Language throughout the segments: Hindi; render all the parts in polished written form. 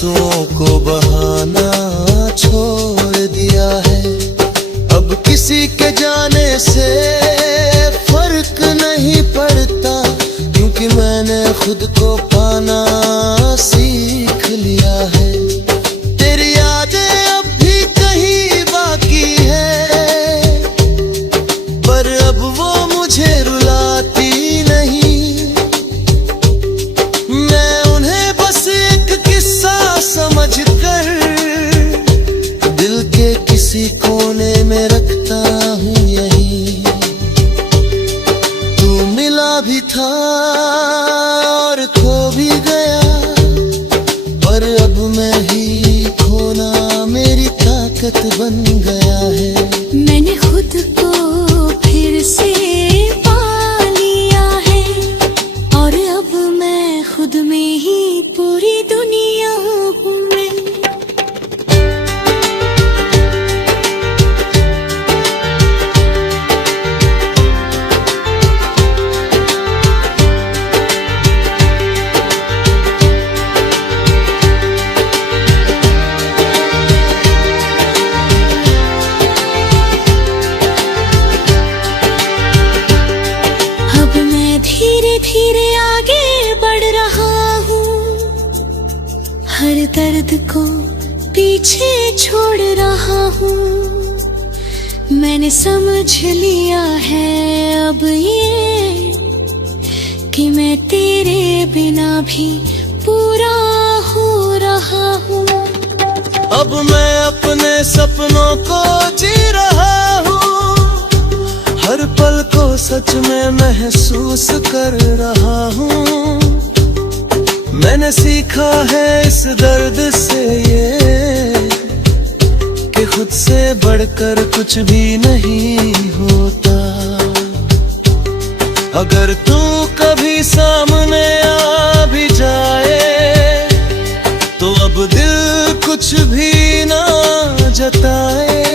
आंसुओं को बहाना छोड़ दिया है। अब किसी के जाने से फर्क नहीं पड़ता, क्योंकि मैंने खुद को पाना सीख लिया है। तेरी यादें अब भी कहीं बाकी है, पर अब वो मुझे रुलाती नहीं। मैं उन्हें बस एक किस्सा समझकर दिल के किसी कोने में रखता हूँ यहीं। तू मिला भी था और खो भी गया, पर अब मैं ही खोना मेरी ताकत बन गया है। मैंने खुद को फिर से पा लिया है, और अब मैं खुद में ही पूरी दुनिया हूँ मैं। धीरे धीरे आगे बढ़ रहा हूँ, हर दर्द को पीछे छोड़ रहा हूँ। मैंने समझ लिया है अब ये कि मैं तेरे बिना भी पूरा हो रहा हूँ। अब मैं अपने सपनों को जी रहा हूँ, हर पल को सच में महसूस कर रहा हूँ। मैंने सीखा है इस दर्द से ये कि खुद से बढ़कर कुछ भी नहीं होता। अगर तू कभी सामने आ भी जाए तो अब दिल कुछ भी ना जताए।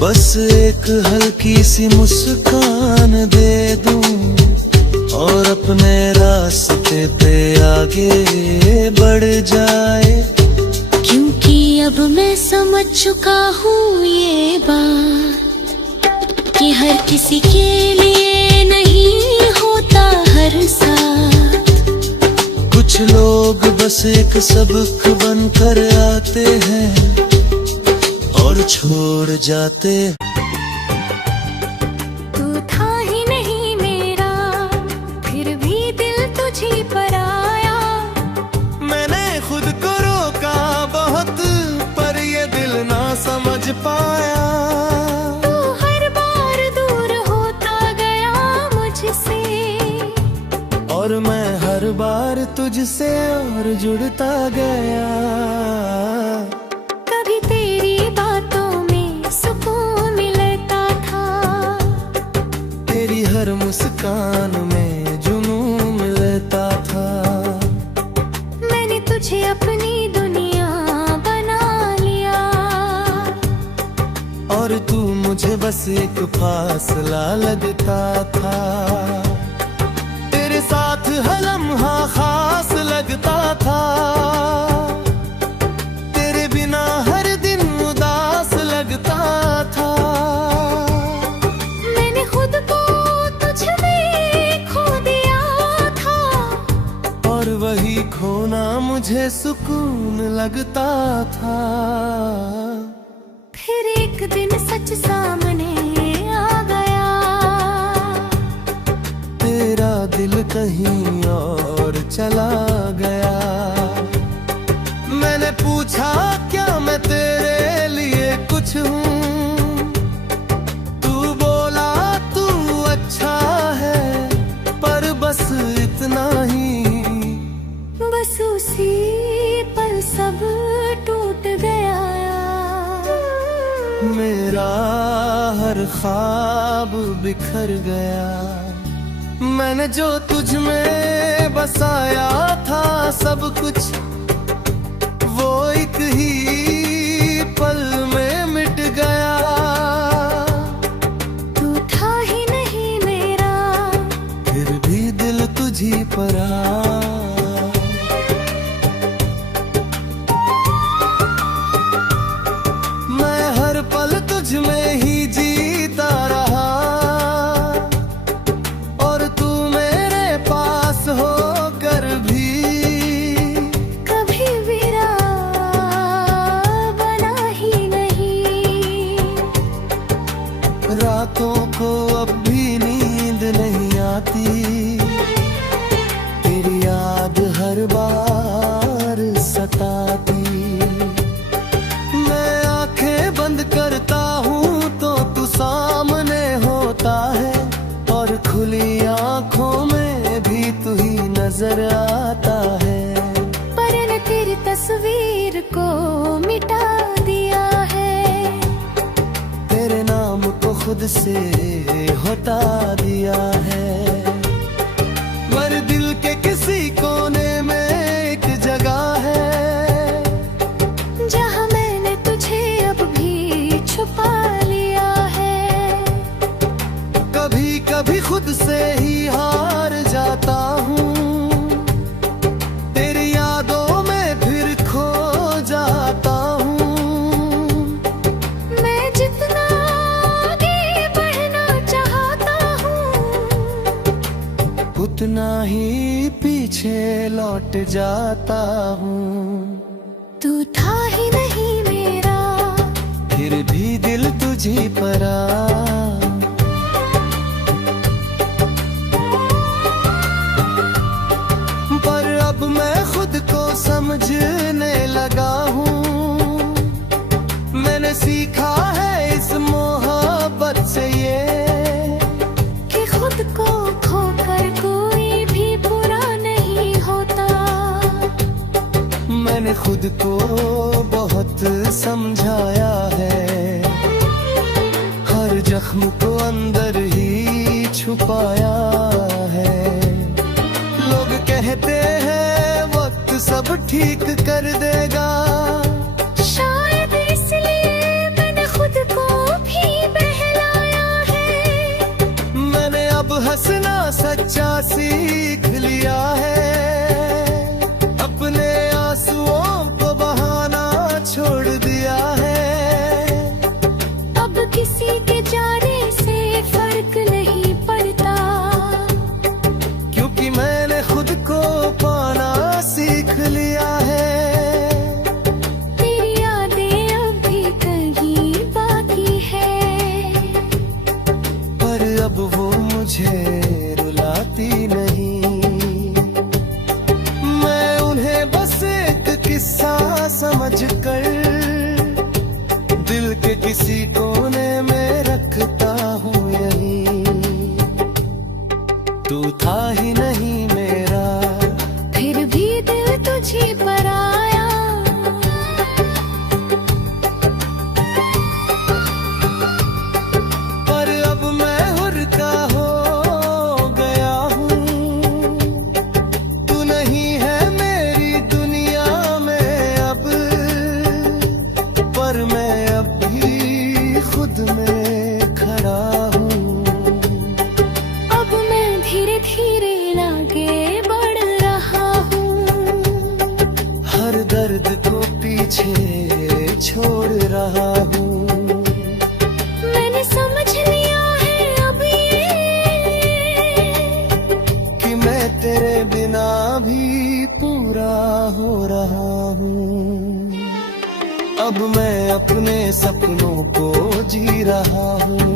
बस एक हल्की सी मुस्कान दे दूं और अपने रास्ते पे आगे बढ़ जाए। क्योंकि अब मैं समझ चुका हूँ ये बात कि हर किसी के लिए नहीं होता हर साथ। कुछ लोग बस एक सबक बनकर आते हैं और छोड़ जाते। तू था ही नहीं मेरा, फिर भी दिल तुझी पर आया। मैंने खुद को रोका बहुत, पर ये दिल ना समझ पाया। तू हर बार दूर होता गया मुझसे, और मैं हर बार तुझसे और जुड़ता गया। कभी तेरी बातों में सुकून मिलता था, तेरी हर मुस्कान में जुनून मिलता था। मैंने तुझे अपनी दुनिया बना लिया, और तू मुझे बस एक फासला लगता था। तेरे साथ हर लम्हा खास लगता था, तेरे बिना हर दिन उदास लगता था। मैंने खुद को तुझ में खो दिया था, और वही खोना मुझे सुकून लगता था। फिर एक दिन सच सामने आ गया, तेरा दिल कहीं और चला गया। मैंने पूछा क्या मैं तेरे लिए कुछ हूँ, तू बोला तू अच्छा है, पर बस इतना ही। बस उसी पल सब टूट गया। मेरा हर ख्वाब बिखर गया। मैंने जो तुझ में बसाया था सब कुछ, वो एक ही पल में मिट गया। तू था ही नहीं मेरा, फिर भी दिल तुझी पर आ। खुद से हटा दिया है। मेरे दिल के किसी कोने में एक जगह है जहाँ मैंने तुझे अब भी छुपा लिया है। कभी कभी खुद से ही हार जाता हूँ, तेरी यादों में फिर खो जाता हूँ। मैं जितना आगे बढ़ना चाहता हूँ, उतना ही पीछे लौट जाता हूँ। तू था ही नहीं मेरा, फिर भी दिल तुझी पर अब मैं खुद को समझने लगा हूँ। मैंने सीखा है इस मोहब्बत से ये कि खुद को खोकर कोई भी पूरा नहीं होता। मैंने खुद को बहुत समझाया है, हर जख्म को अंदर ही छुपाया है। लोग कहते हैं वक्त सब ठीक कर देगा, शायद इसलिए मैंने खुद को भी बहलाया है। मैंने अब हंसना सच्चा सीख लिया है, अपने आंसुओं को बहाना छोड़ दिया है। अब किसी के जाने से फर्क नहीं पड़ता, क्योंकि मैंने खुद को पाना सीख लिया है। तेरी यादें अब भी कहीं बाकी है, पर अब वो मुझे रुलाती नहीं। मैं उन्हें बस एक किस्सा समझकर दिल के किसी कोने में रखता हूँ यहीं। तू था ही नहीं मेरा, फिर भी दिल तुझी पर आया। पर अब मैं हुर्का हो गया हूँ। तू नहीं है मेरी दुनिया में अब, पर मैं अब भी खुद में खड़ा हूँ। अब मैं धीरे धीरे आगे बढ़ रहा हूँ, हर दर्द को पीछे छोड़ रहा हूँ। मैंने समझ लिया है अब ये कि मैं तेरे बिना भी पूरा हो रहा हूँ। अब मैं अपने सपनों को जी रहा हूँ,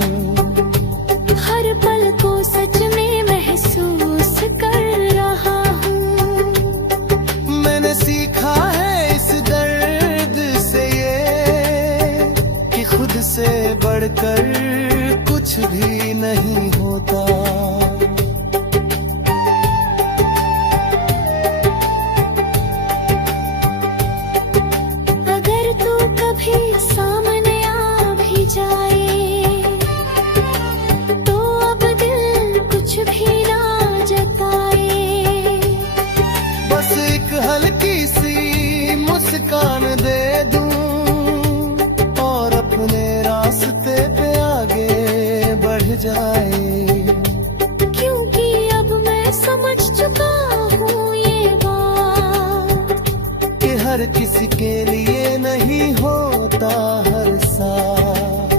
हर पल को सच में महसूस कर रहा हूँ। मैंने सीखा है इस दर्द से ये कि खुद से बढ़कर कुछ भी नहीं होता। अगर तू कभी सामने आ भी जाए, तो अब दिल कुछ भी ना जताए। बस एक हल्की सी मुस्कान दे दूं और अपने रास्ते पे आगे बढ़ जाए। क्योंकि अब मैं समझ चुका हूँ ये बात कि हर किसी के लिए नहीं होता हर साथ।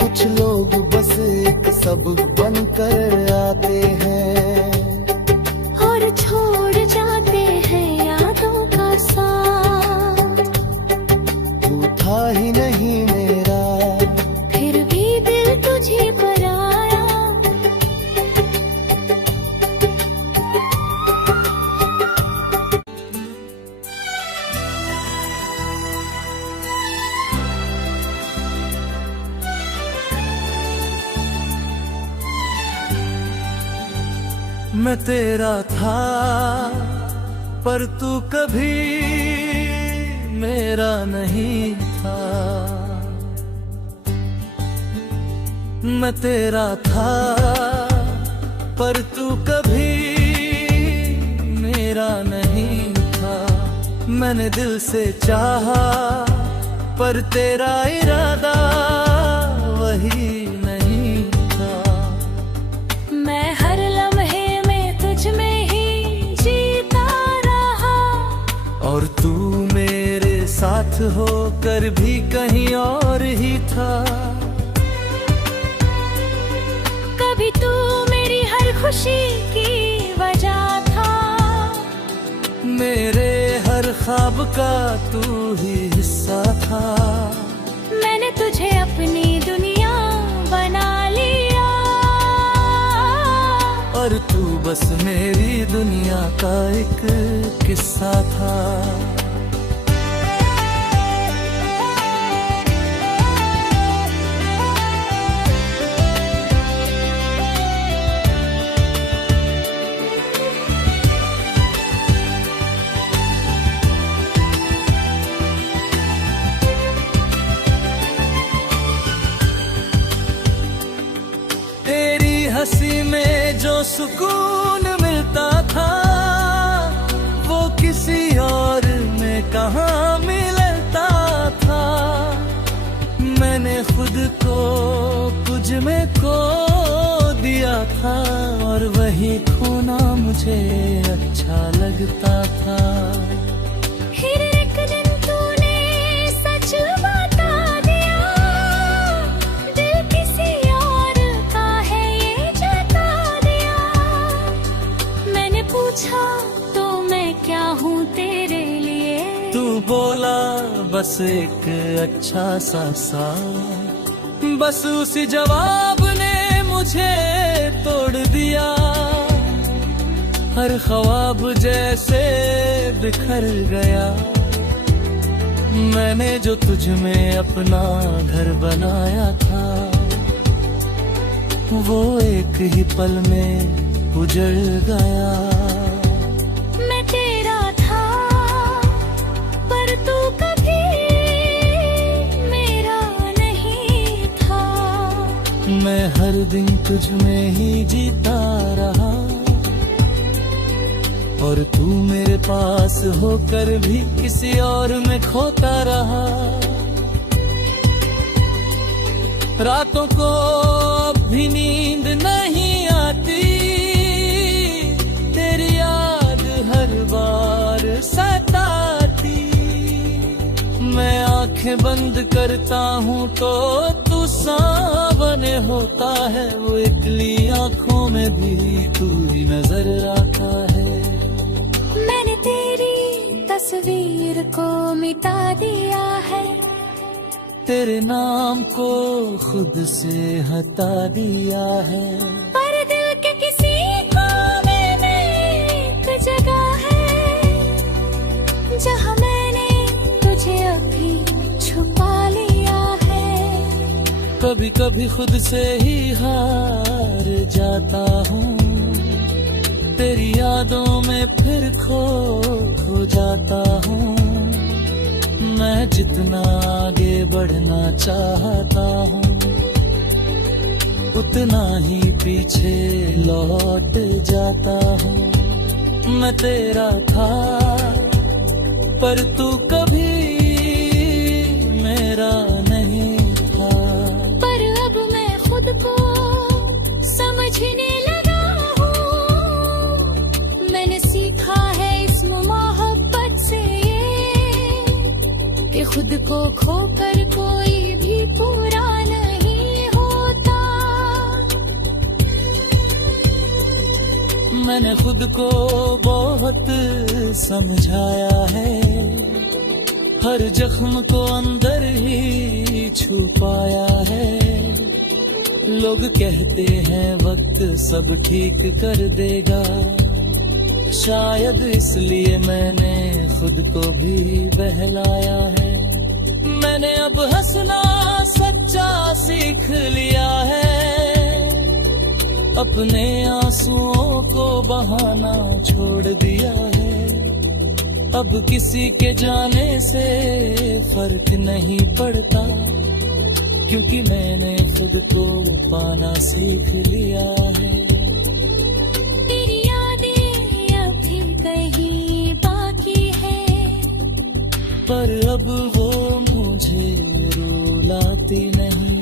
कुछ लोग बस एक सबक बनकर आते हैं और छोड़ जाते हैं यादों का साथ। तू था ही नहीं मेरा, फिर भी दिल तुझे पर आया। मैं तेरा था पर तू कभी मेरा नहीं था। मैं तेरा था पर तू कभी मेरा नहीं था। मैंने दिल से चाहा पर तेरा इरादा वही नहीं था। मैं हर लम्हे में तुझ में ही जीता रहा, और तू मेरे साथ होकर भी कहीं और ही था। कभी तू मेरी हर खुशी की वजह था, मेरे हर ख्वाब का तू ही हिस्सा था। मैंने तुझे अपनी दुनिया बना लिया, और तू बस मेरी दुनिया का एक किस्सा था। तेरी हंसी में जो सुकून मिलता था, वो किसी और में कहाँ मिलता था। मैंने खुद को तुझ में खो दिया था, और वही खोना मुझे अच्छा लगता था। फिर एक दिन तूने सच बता दिया, दिल किसी और का है ये जता दिया। मैंने पूछा तो मैं क्या हूँ तेरे लिए, तू बोला बस एक अच्छा सा साथ। बस उसी जवाब ने मुझे तोड़ दिया। हर ख्वाब जैसे बिखर गया। मैंने जो तुझ में अपना घर बनाया था, वो एक ही पल में उजड़ गया। मैं तेरा था पर तू कभी मेरा नहीं था। मैं हर दिन तुझ में ही जीता रहा, और तू मेरे पास होकर भी किसी और में खोता रहा। रातों को भी नींद नहीं आती, तेरी याद हर बार सताती। मैं आंखें बंद करता हूँ तो तू सामने होता है। वो इकली आंखों में भी तू ही नजर आता है। मैंने तेरी तस्वीर को मिटा दिया है, तेरे नाम को खुद से हटा दिया है। पर दिल के किसी कोने में एक जगह है, जहाँ मैंने तुझे अभी छुपा लिया है। कभी कभी खुद से ही हार जाता हूँ, तेरी यादों में फिर खो जाता हूँ। मैं जितना आगे बढ़ना चाहता हूँ, उतना ही पीछे लौट जाता हूँ। मैं तेरा था पर तू कभी मेरा नहीं था। पर अब मैं खुद को समझने लगा हूँ, मैंने सीखा है इस मोहब्बत से कि खुद को खोकर कोई भी पूरा नहीं होता। मैंने खुद को बहुत समझाया है, हर जख्म को अंदर ही छुपाया है। लोग कहते हैं वक्त सब ठीक कर देगा, शायद इसलिए मैंने खुद को भी बहलाया है। मैंने अब हंसना सच्चा सीख लिया है, अपने आंसुओं को बहाना छोड़ दिया है। अब किसी के जाने से फर्क नहीं पड़ता, क्योंकि मैंने खुद को पाना सीख लिया है। तेरी यादें अभी कहीं बाकी है, पर अब वो मुझे रुलाती नहीं।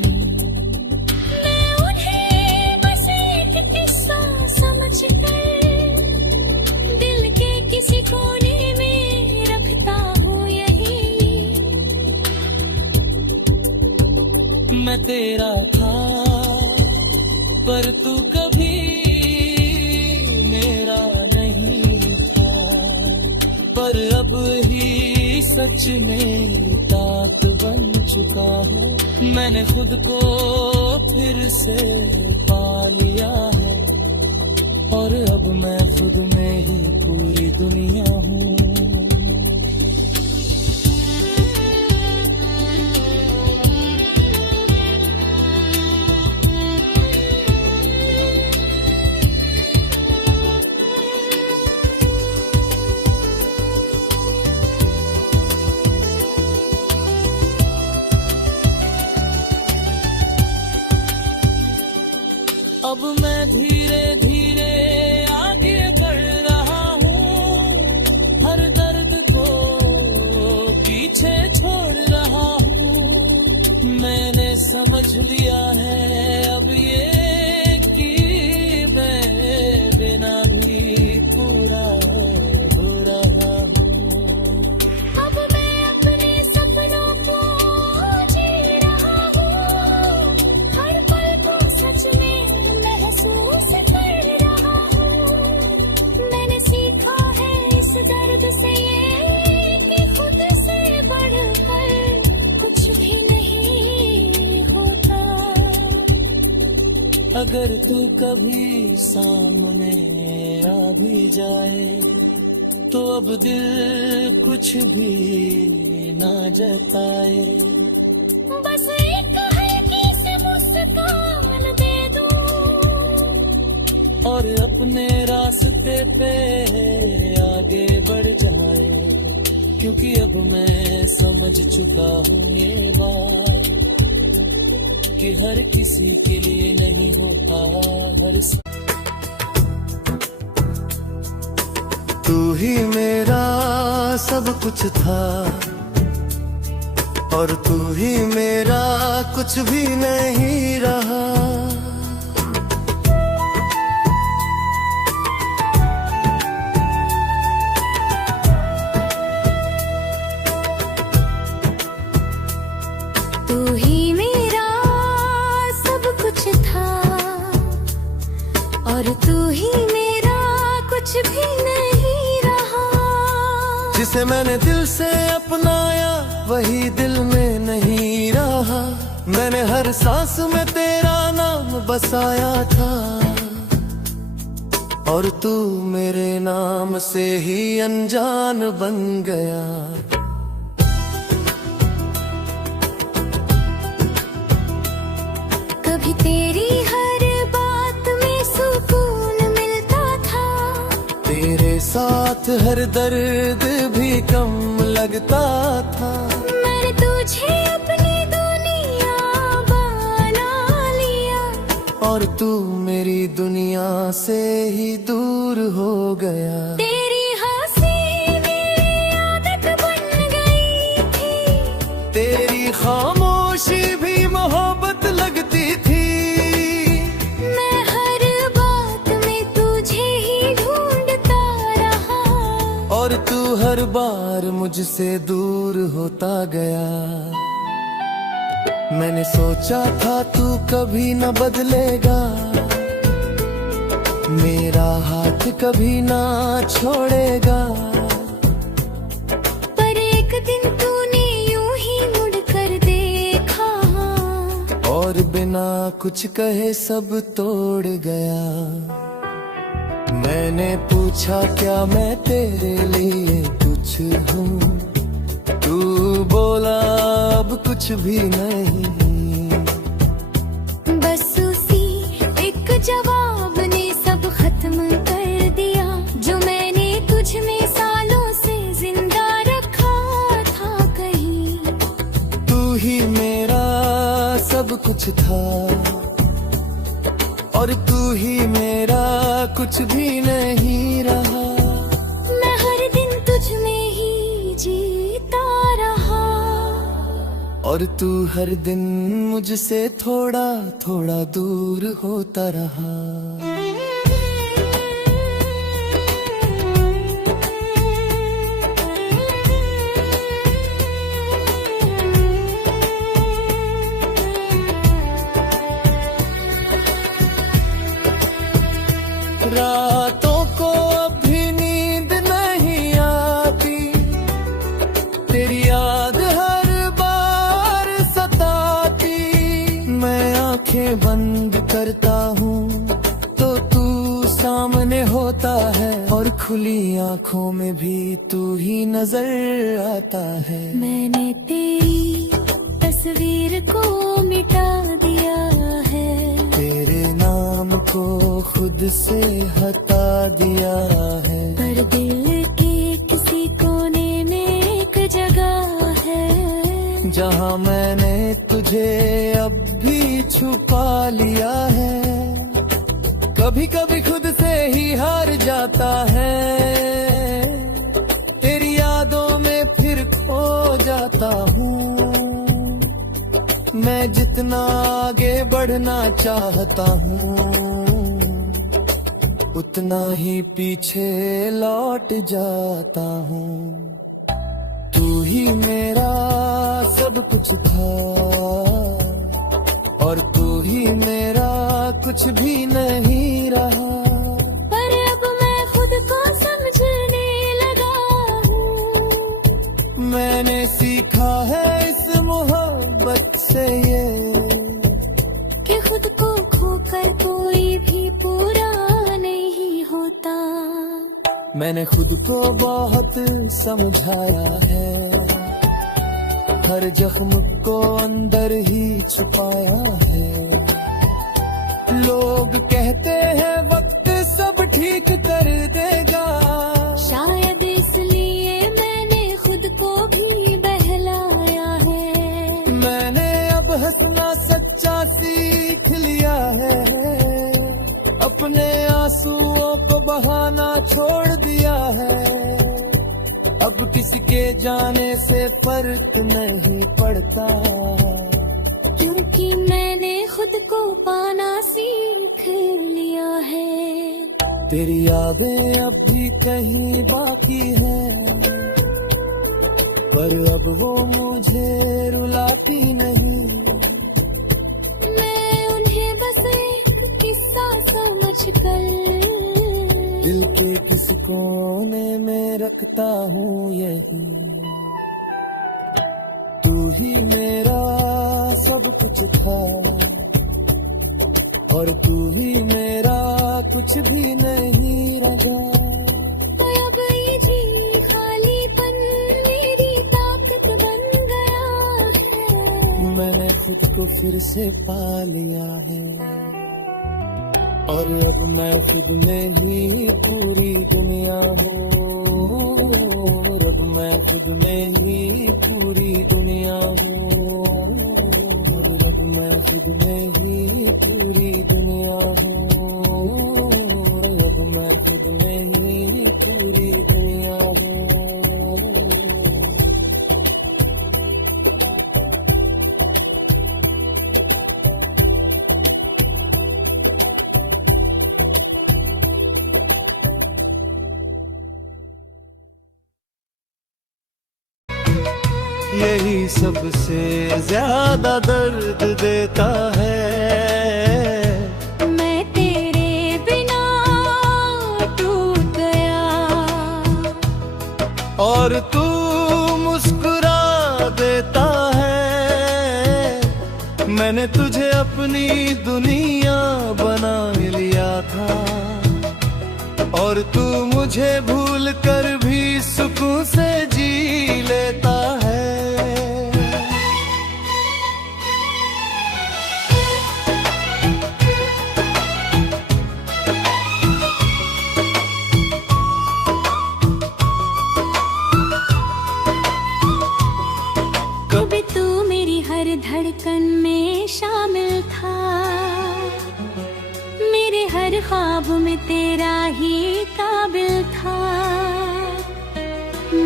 मैं उन्हें बस एक किस्सा समझकर दिल के किसी कोने में रखता हूँ यही। मैं तेरा था पर तू कभी मेरा नहीं था, पर अब ही सच में तात बन चुका है। मैंने खुद को फिर से पा लिया है, और अब मैं खुद में ही पूरी दुनिया हूँ। अब मैं धीरे धीरे आगे बढ़ रहा हूँ, हर दर्द को पीछे छोड़ रहा हूँ। मैंने समझ लिया है अब ये कि मैं बिना भी पूरा हो रहा हूँ। अब मैं अपने सपनों को जी रहा हूँ, हर पल को सच में महसूस कर रहा हूँ। मैंने सीखा है इस दर्द से ये कि खुद से बढ़कर कुछ भी नहीं होता। अगर तू कभी सामने आ भी जाए तो अब दिल कुछ भी ना जताए। बस एक हल्की सी मुस्कान दे दूं और अपने रास्ते पे आगे बढ़ जाए, क्योंकि अब मैं समझ चुका हूँ ये बात कि हर किसी के लिए नहीं होता हर। तू ही मेरा सब कुछ था और तू ही मेरा कुछ भी नहीं रहा। तू ही मेरा सब कुछ था और तू ही मेरा कुछ भी नहीं रहा। जिसे मैंने दिल से अपनाया वही दिल में नहीं रहा। मैंने हर सांस में तेरा नाम बसाया था और तू मेरे नाम से ही अनजान बन गया। कभी तेरी हर बात में सुकून मिलता था, तेरे साथ हर दर्द भी कम लगता था। मैंने तुझे अपनी दुनिया बना लिया और तू मेरी दुनिया से ही दूर हो गया। तेरी हंसी मेरी आदत बन गई थी, तेरी खामोशी भी मोहब्बत लगती थी। मैं हर बात में तुझे ही ढूंढता रहा और तू हर बार मुझसे दूर होता गया। मैंने सोचा था तू कभी न बदलेगा, मेरा हाथ कभी ना छोड़ेगा। पर एक दिन तूने यूं ही मुड़कर देखा और बिना कुछ कहे सब तोड़ गया। मैंने पूछा क्या मैं तेरे लिए कुछ हूँ, तू बोला अब कुछ भी नहीं। बस उसी एक जवाब ने सब खत्म कर दिया, जो मैंने तुझ में सालों से जिंदा रखा था कहीं। तू ही मेरा सब कुछ था, और तू ही मेरा कुछ भी नहीं रहा। मैं हर दिन तुझ में ही जीता रहा, और तू हर दिन मुझसे थोड़ा थोड़ा दूर होता रहा। रातों को अब भी नींद नहीं आती, तेरी याद हर बार सताती। मैं आंखें बंद करता हूँ तो तू सामने होता है, और खुली आंखों में भी तू ही नजर आता है। मैंने तेरी तस्वीर को मिटा दिया है, तेरे नाम को खुद से हटा दिया है। पर दिल के किसी कोने में एक जगह है, जहाँ मैंने तुझे अब भी छुपा लिया है। कभी कभी खुद से ही हार जाता है, तेरी यादों में फिर खो जाता हूँ। मैं जितना आगे बढ़ना चाहता हूँ, उतना ही पीछे लौट जाता हूँ। तू ही मेरा सब कुछ था, और तू ही मेरा कुछ भी नहीं रहा। पर अब मैं खुद को समझने लगा हूँ। मैंने सीखा है इस मोहब्बत से ये, कि खुद को खोकर कोई भी पूरा नहीं होता। मैंने खुद को बहुत समझाया है, हर जख्म को अंदर ही छुपाया है। लोग कहते हैं वक्त सब ठीक कर देगा, शायद इसलिए मैंने खुद को भी बहलाया है। मैंने अब हंसना सच्चा सीख लिया है, अपने आंसुओं को बहाना छोड़ दिया है। अब किसी के जाने से फर्क नहीं पड़ता, क्योंकि मैंने खुद को पाना सीख लिया है। तेरी यादें अब भी कहीं बाकी हैं, पर अब वो मुझे रुलाती नहीं। मैं उन्हें बस एक किस्सा समझकर दिल के किसी कोने में रखता हूँ यही। तू ही मेरा सब कुछ था, और तू ही मेरा कुछ भी नहीं रहा। तो अब ये जी खालीपन मेरी ताकत बन गया है। मैंने खुद को फिर से पा लिया है, और अब मैं खुद में ही पूरी दुनिया हूँ। अब मैं खुद में ही पूरी दुनिया हूँ। अब मैं खुद में ही पूरी दुनिया हूँ। अब मैं खुद में ही पूरी दुनिया हूँ। यही सबसे ज्यादा दर्द देता है। मैं तेरे बिना टूट गया, और तू मुस्कुरा देता है। मैंने तुझे अपनी दुनिया बना लिया था, और तू मुझे भूल कर भी सुकून से जी लेता है। कभी तू मेरी हर धड़कन में शामिल ख्वाब में तेरा ही काबिल था।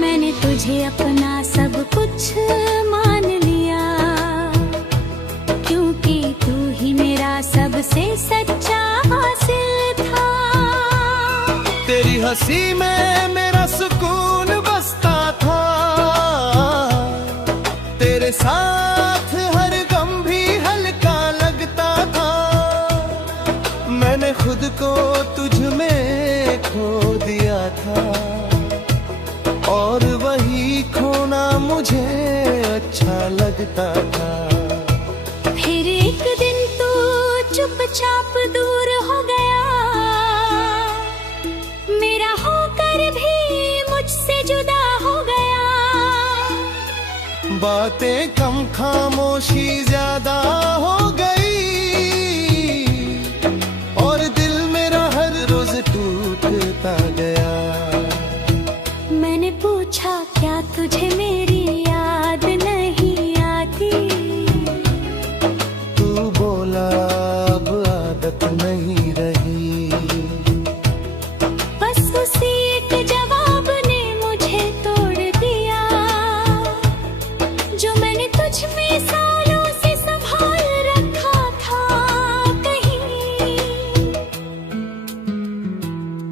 मैंने तुझे अपना सब कुछ मान लिया, क्योंकि तू ही मेरा सबसे सच्चा हासिल था। तेरी हंसी में मेरा सुकून बसता था, तेरे साथ हर गम भी हल्का लगता था। मैंने खुद को तुझ में खो दिया था, और वही खोना मुझे अच्छा लगता था। फिर एक दिन तू चुपचाप दूर हो गया, मेरा होकर भी मुझसे जुदा हो गया। बातें कम खामोशी ज्यादा हो गई, और दिल मेरा हर रोज टूटता गया। मैंने पूछा क्या तुझे मेरी याद नहीं आती, तू बोला अब आदत नहीं रही। बस उसी एक जवाब ने मुझे तोड़ दिया, जो मैंने तुझ में सालों से संभाल रखा था कहीं।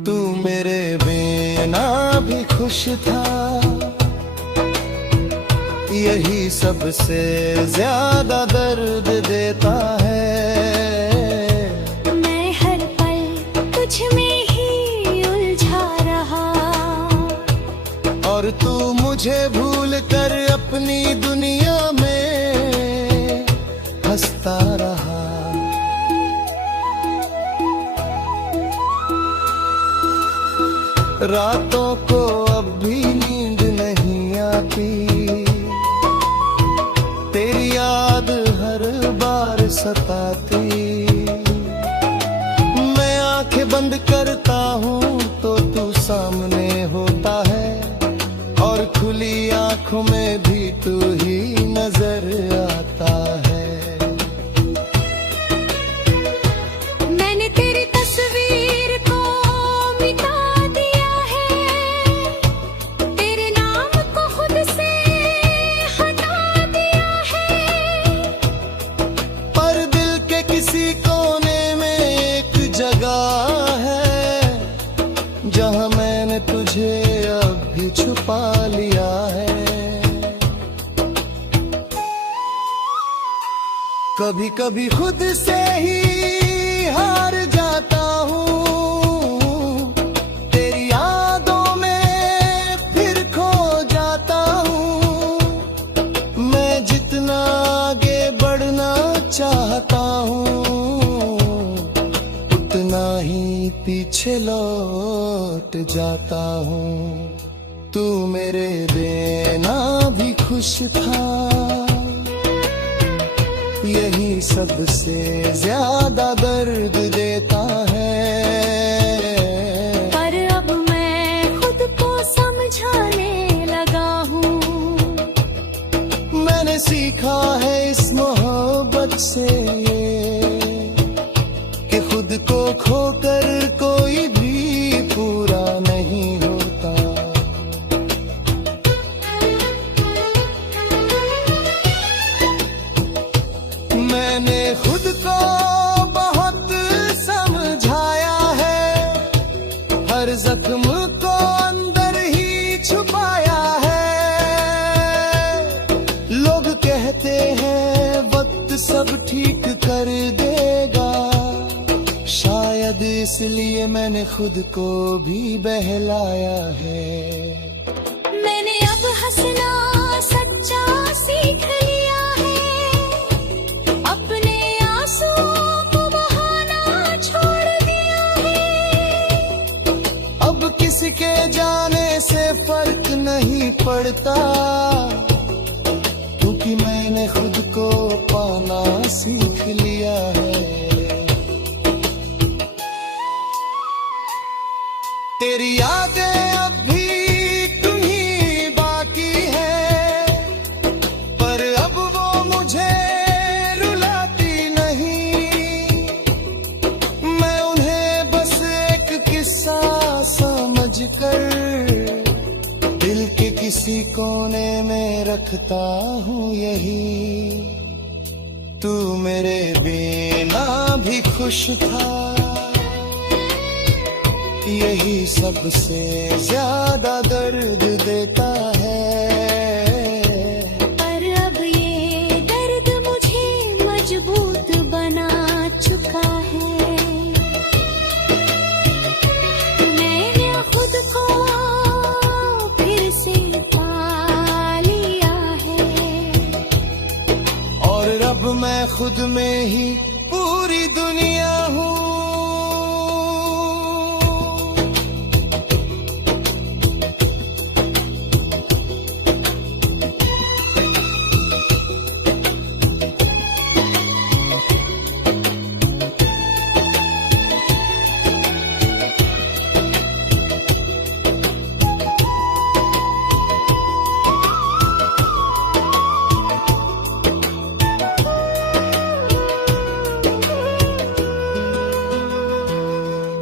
तू मेरे बिना भी खुश था, यही सबसे ज्यादा दर्द देता है। मैं हर पल तुझ में ही उलझा रहा, और तू मुझे भूल कर अपनी दुनिया में हंसता रहा। रातों को अब भी नींद नहीं आती, तेरी याद हर बार सताती। मैं आंखें बंद करता हूँ तो तू सामने होता है, और खुली आंखों में भी तू ही नजर आता है। मैंने तेरी तस्वीर को मिटा दिया है, तेरे नाम को खुद से हटा दिया है। पर दिल के किसी कोने में एक जगह है, जहाँ मैंने तुझे अब भी छुपा लिया है। कभी कभी खुद से ही हार जाता हूँ, तेरी यादों में फिर खो जाता हूँ। मैं जितना आगे बढ़ना चाहता हूँ, उतना ही पीछे लौट जाता हूँ। तू मेरे बिना भी खुश था, यही सबसे ज्यादा दर्द देता है। पर अब मैं खुद को समझाने लगा हूँ, मैंने सीखा है इस मोहब्बत से कि खुद को खोकर कोई भी पूरा नहीं होता। मैंने खुद को बहुत समझाया है, हर जख्म को अंदर ही छुपाया है। लोग कहते हैं वक्त सब ठीक कर देगा, शायद इसलिए मैंने खुद को भी बहलाया है। मैंने अब हंसना सच्चा सीख लिया है, अपने आंसुओं को बहाना छोड़ दिया है। अब किसके जाने से फर्क नहीं पड़ता, क्योंकि मैंने खुद को पाना सीख लिया है। तेरी यादें अब भी तुम्हीं बाकी है, पर अब वो मुझे रुलाती नहीं। मैं उन्हें बस मायने रखता हूँ यही, तू मेरे बिना भी खुश था, यही सबसे ज्यादा दर्द देता है। पर अब ये दर्द मुझे मजबूत बना चुका है, मैंने खुद को फिर से पा लिया है, और अब मैं खुद में ही पूरी दुनिया हूँ।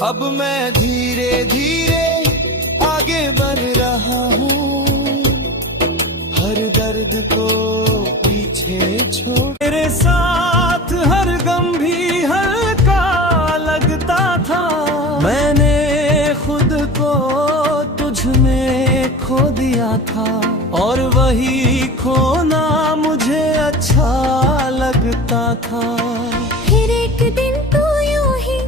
अब मैं धीरे धीरे आगे बढ़ रहा हूँ, हर दर्द को पीछे छोड़, तेरे साथ हर गम भी हल्का लगता था, मैंने खुद को तुझ में खो दिया था, और वही खोना मुझे अच्छा लगता था। फिर एक दिन तू यूं ही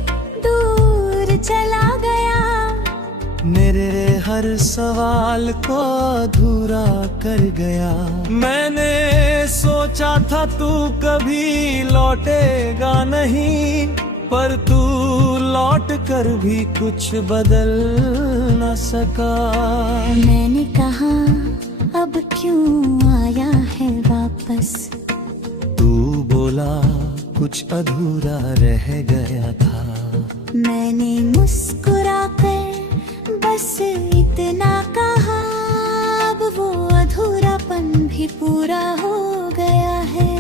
दूर चला गया, मेरे हर सवाल को अधूरा कर गया, मैंने सोचा था तू कभी लौटेगा नहीं, पर तू लौट कर भी कुछ बदल न सका। मैंने कहा अब क्यों आया है वापस, तू बोला कुछ अधूरा रह गया था, मैंने मुस्कुराकर बस इतना कहा, अब वो अधूरापन भी पूरा हो गया है।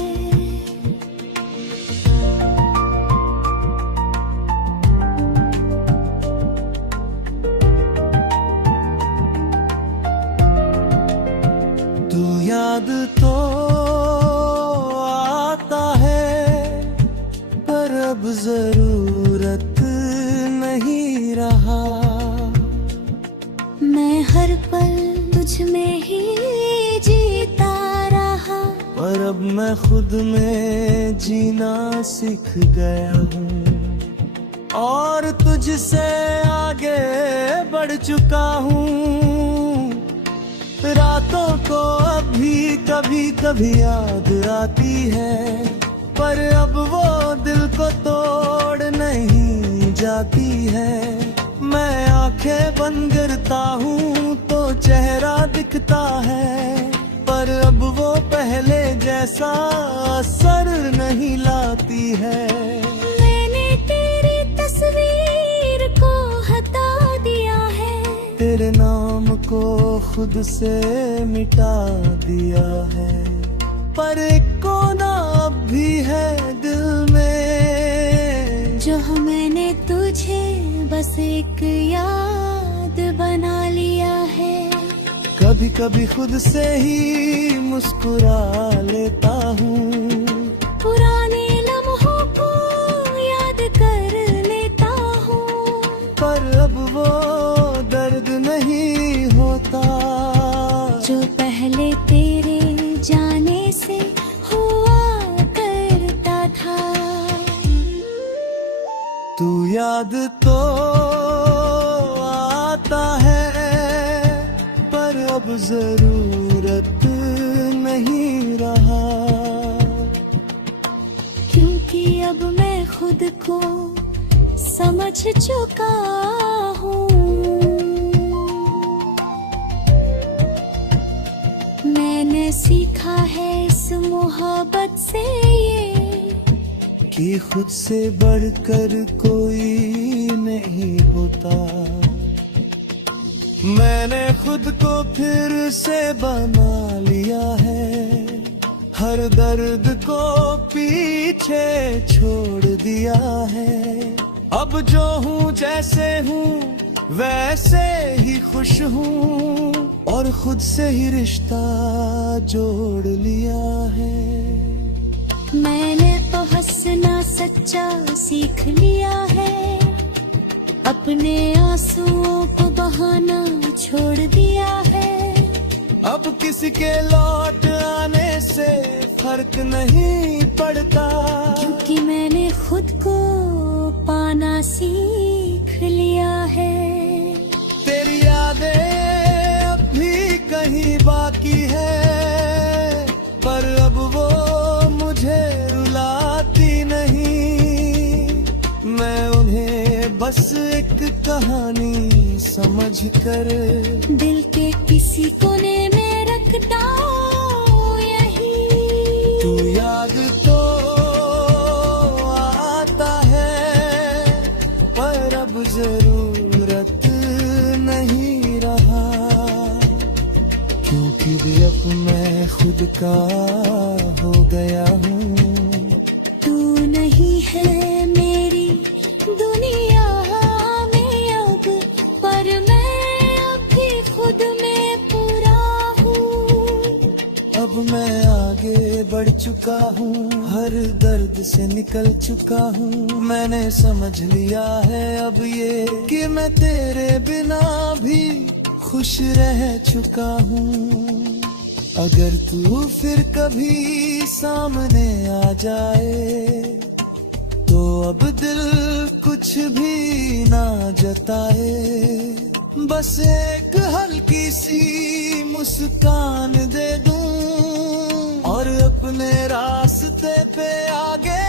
तू याद तो आता है, पर अब जरूरत नहीं रहा, मैं हर पल तुझ में ही जीता रहा, पर अब मैं खुद में जीना सीख गया हूँ, और तुझसे आगे बढ़ चुका हूँ। रातों को अब भी कभी कभी याद आती है, पर अब वो दिल को तोड़ नहीं जाती है। मैं आंखें बंद करता हूँ तो चेहरा दिखता है, पर अब वो पहले जैसा असर नहीं लाती है। मैंने तेरी तस्वीर को हटा दिया है, तेरे नाम को खुद से मिटा दिया है, पर एक कोना अब भी है दिल में, जो मैंने तुझे बस एक याद बना लिया है। कभी कभी खुद से ही मुस्कुरा लेता हूँ, पुराने लम्हों को याद कर लेता हूँ, पर अब वो दर्द नहीं होता जो पहले तेरे जाने से हुआ करता था। तू याद तो आता है, पर अब जरूरत नहीं रहा, क्योंकि अब मैं खुद को समझ चुका हूँ। मैंने सीखा है इस मोहब्बत से ये, कि खुद से बढ़कर कोई नहीं होता। मैंने खुद को फिर से बना लिया है, हर दर्द को पीछे छोड़ दिया है। अब जो हूँ जैसे हूँ वैसे ही खुश हूँ, और खुद से ही रिश्ता जोड़ लिया है। मैंने तो हंसना सच्चा सीख लिया है, अपने आंसुओं को बहाना छोड़ दिया है। अब किसी के लौट आने से फर्क नहीं पड़ता, क्योंकि मैंने खुद को पाना सीख लिया है। तेरी यादें अब भी कहीं बाकी है, पर अब वो मुझे रुलाती नहीं। मैं उन्हें बस एक कहानी समझकर दिल के किसी कोने में रखता हूँ यही। तू याद तो आता है, पर अब जरूरत नहीं रहा, क्योंकि अब मैं खुद का हो गया हूँ। तू नहीं है मेरी दुनिया में अब, पर मैं अब भी खुद में पूरा हूँ। अब मैं आगे बढ़ चुका हूँ, हर दर्द से निकल चुका हूँ। मैंने समझ लिया है अब ये कि मैं तेरे बिना भी खुश रह चुका हूँ। अगर तू फिर कभी सामने आ जाए, तो अब दिल कुछ भी ना जताए, बस एक हल्की सी मुस्कान दे दूं और अपने रास्ते पे आगे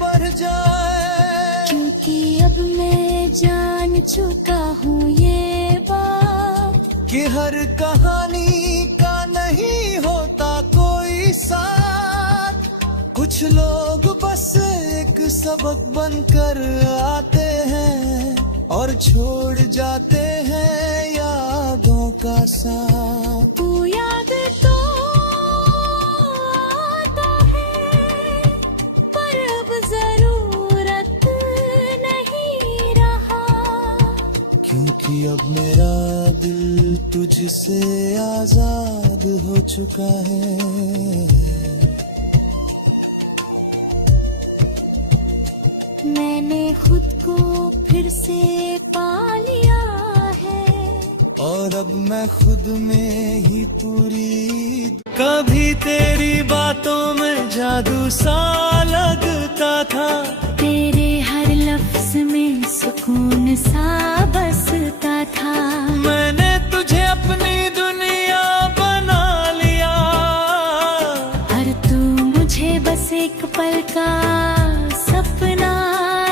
बढ़ जाए। क्योंकि अब मैं जान चुका हूँ ये बात, कि हर कहानी का नहीं होता कोई साथ। कुछ लोग बस एक सबक बनकर आते हैं और छोड़ जाते हैं यादों का साथ। तू याद तो आता है, पर अब जरूरत नहीं रहा, क्योंकि अब मेरा दिल तुझसे आजाद हो चुका है। मैंने खुद को फिर से पा लिया है, और अब मैं खुद में ही पूरी। कभी तेरी बातों में जादू सा लगता था, तेरे हर लफ्ज में सुकून सा बसता था। मैंने तुझे अपनी दुनिया बना लिया, हर तू मुझे बस एक पल का सपना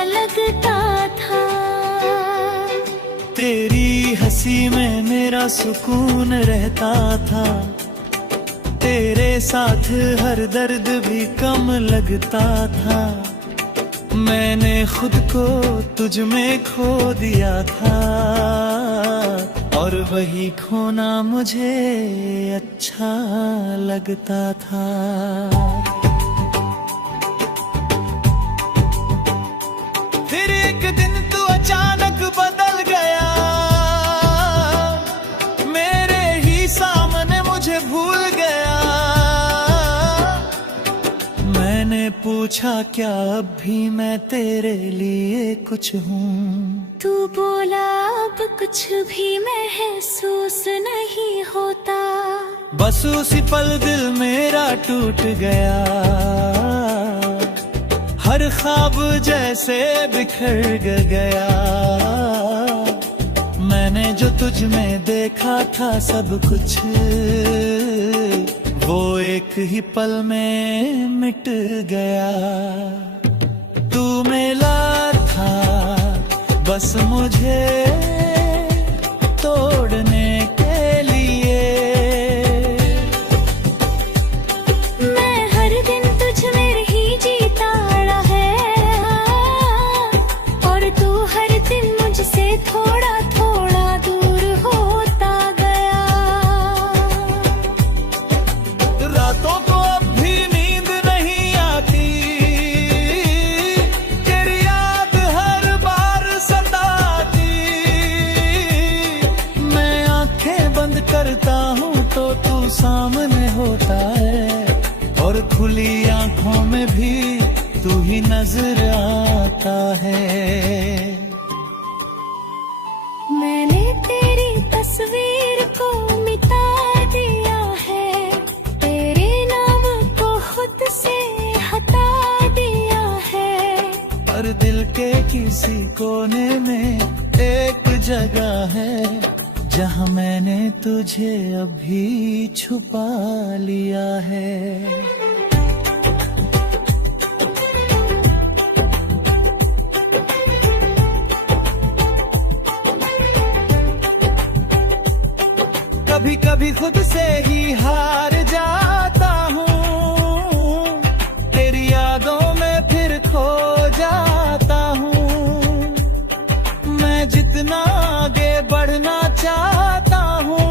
लगता था। तेरी हंसी में मेरा सुकून रहता था, तेरे साथ हर दर्द भी कम लगता था। मैंने खुद को तुझ में खो दिया था, और वही खोना मुझे अच्छा लगता था। फिर एक दिन तू अचानक बदल गया, मेरे ही सामने मुझे भूल गया। मैंने पूछा क्या अब भी मैं तेरे लिए कुछ हूँ? तू बोला अब कुछ भी महसूस नहीं होता। बस उसी पल दिल मेरा टूट गया, हर ख्वाब जैसे बिखर गया। मैंने जो तुझ में देखा था सब कुछ, वो एक ही पल में मिट गया। तू मिला था बस मुझे तोड़ने के लिए। मैं हर दिन तुझ में ही जीता है, और तू हर दिन मुझसे थोड़ा थोड़ा दूर होता गया। रातों को अब भी नींद नहीं आती, तेरी याद हर बार सताती। खुली आंखों में भी तू ही नजर आता है। मैंने तेरी तस्वीर को मिटा दिया है, तेरे नाम को खुद से हटा दिया है। पर दिल के किसी कोने में एक जगह है जहाँ मैंने तुझे अभी छुपा लिया है। कभी कभी खुद से ही हार जाता हूँ, तेरी यादों में फिर खो जाता हूँ। मैं जितना आगे बढ़ना चाहता हूँ,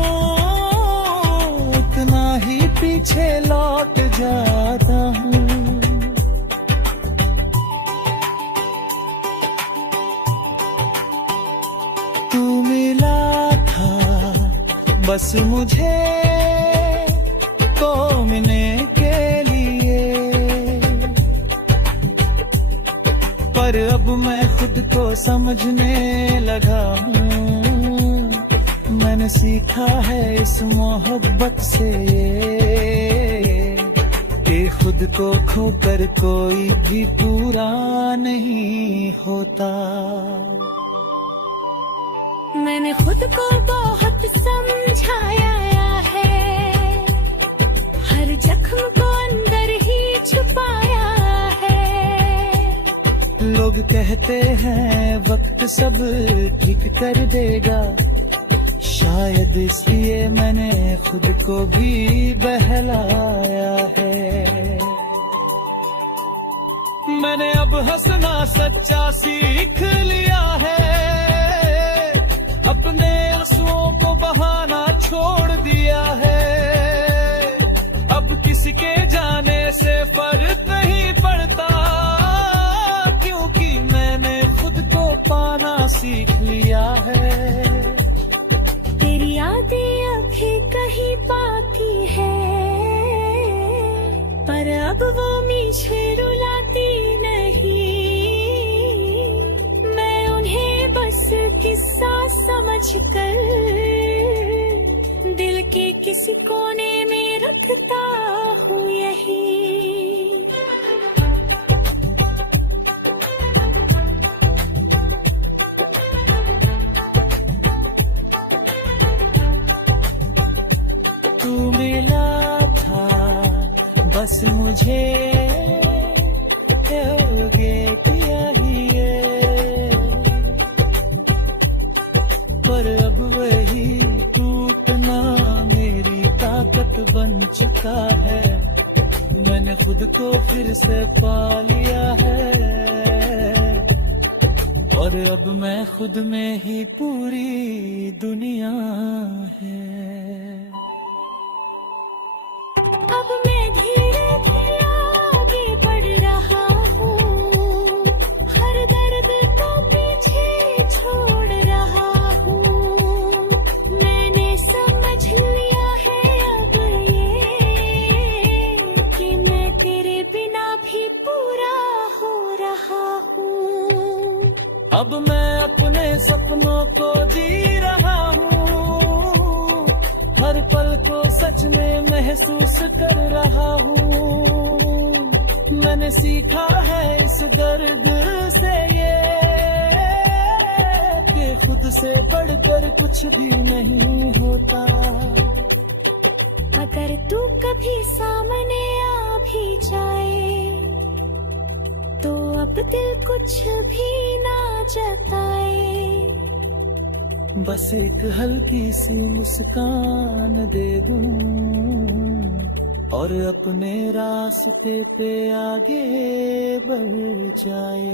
उतना ही पीछे लौट जाता हूँ। तू मिला बस मुझे तो मिलने के लिए, पर अब मैं खुद को समझने लगा हूँ। मैंने सीखा है इस मोहब्बत से कि खुद को खोकर कोई भी पूरा नहीं होता। मैंने खुद को बहुत समझाया है, हर जख्म को अंदर ही छुपाया है। लोग कहते हैं वक्त सब ठीक कर देगा, शायद इसलिए मैंने खुद को भी बहलाया है। मैंने अब हंसना सच्चा सीख लिया है, अपने आंसुओं को बहाना छोड़ दिया है। अब किसी के जाने से फर्क नहीं पड़ता, क्योंकि मैंने खुद को पाना सीख लिया है। तेरी यादें अभी कहीं बाकी है, पर अब वो मुझे रुलाती नहीं। मैं उन्हें बस किस्सा समझकर दिल के किसी कोने में रखता हूँ यही। तू मिला था बस मुझे किया ही है, पर अब वही टूटना मेरी ताकत बन चुका है। मैंने खुद को फिर से पा लिया है, और अब मैं खुद में ही पूरी दुनिया है। अब मैं धीरे धीरे आगे बढ़ रहा हूँ, हर दर्द को पीछे छोड़ रहा हूँ। मैंने समझ लिया है अब ये कि मैं तेरे बिना भी पूरा हो रहा हूँ। अब मैं अपने सपनों को जी रहा हूँ, हर पल को सच में महसूस कर रहा हूँ। मैंने सीखा है इस दर्द से ये कि खुद से बढ़कर कुछ भी नहीं होता। अगर तू कभी सामने आ भी जाए, तो अब दिल कुछ भी ना जताए। बस एक हल्की सी मुस्कान दे दूं, और अपने रास्ते पे आगे बढ़ जाए।